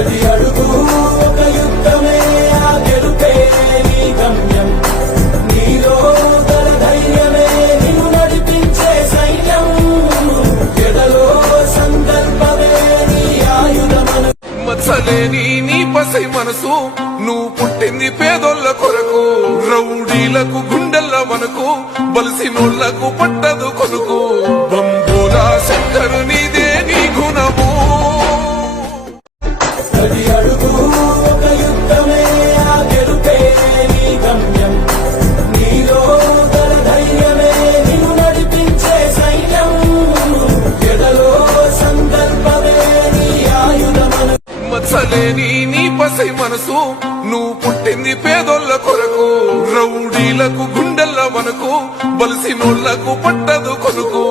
ప్రతి అడుగు ఒక యుద్ధమే, ఆ గెలుపే నీ గమ్యం. నీలో గల ధైర్యమే నిన్ను నడిపించే సైన్యం. ఎదలో సంకల్పమే నీ ఆయుధమను. మచ్చలేని నీ పసై మనసు, నువ్వు పుట్టింది పేదోళ్ళ కొరకు. రౌడీలకు గుండెల్ల మనకు, బలిసినోళ్లకు పట్టదు కొనుకు. బంబోలా శంకరు నీదే నీ గుణము. ప్రతి అడుగు ఒక యుద్ధమే, ఆ గెలుపే నీ గమ్యం. నీలో గల ధైర్యమే నిన్ను నడిపించే సైన్యం. ఎదలో సంకల్పమే నీ ఆయుధమను. మచ్చలేని నీ పసై మనసు, నువ్వు పుట్టింది పేదోళ్ళ కొరకు. రౌడీలకు గుండెల్ల మనకు, బలిసినోళ్లకు పట్టదు కొనుకు.